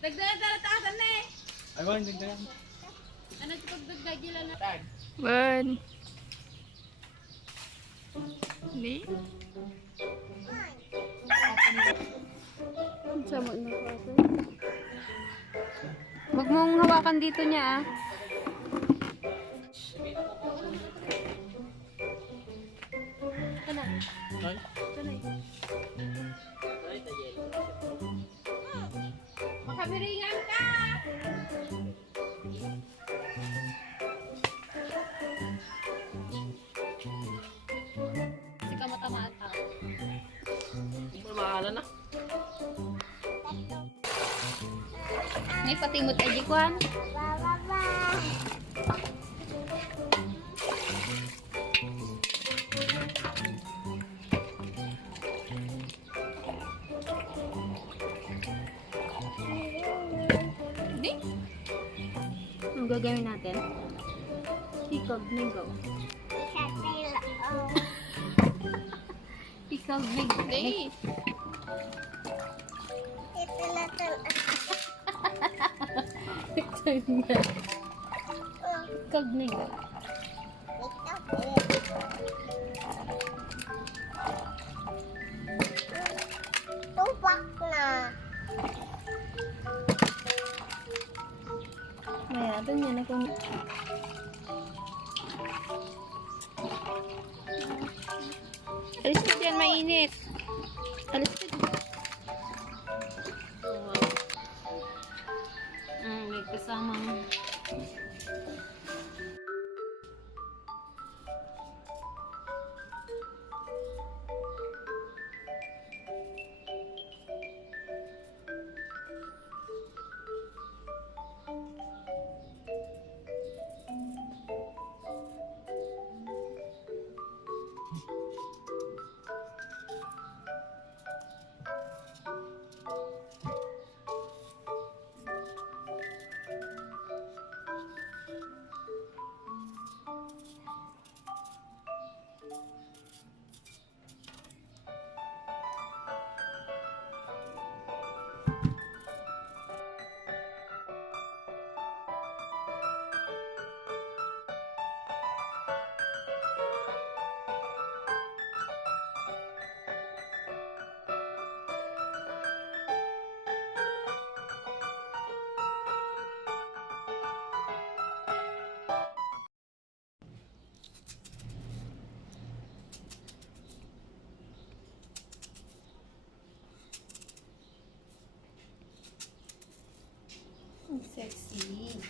Dagdagan talatakan na eh. Ayun, dagdagan. Ano ito pagdagdag nila na? Ban. Ni? Sama na ako. Huwag mong hawakan dito niya ah. Kana. Ay, Kana. Makabiringan ka! Kasi ka matamaan ka. hindi mo maaala na. May patimot ay jikwan. Hindi. Ang gagawin natin? Pickled mango. Pickled mango. Hindi. Pickled mango. Tupak na. Maya, doon yan akong... Alis ka dyan, mainit. Alis ka dyan. May kasamang... Sexy.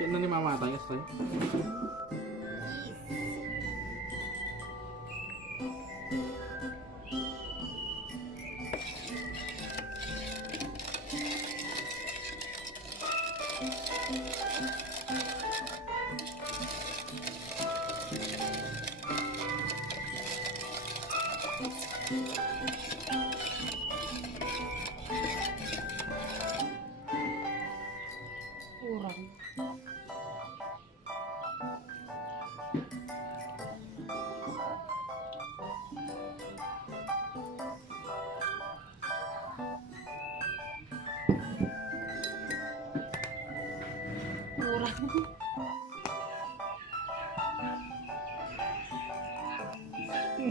Kayaknya nih mama tanya saya. Kurang. Kurang.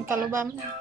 Kalau bam.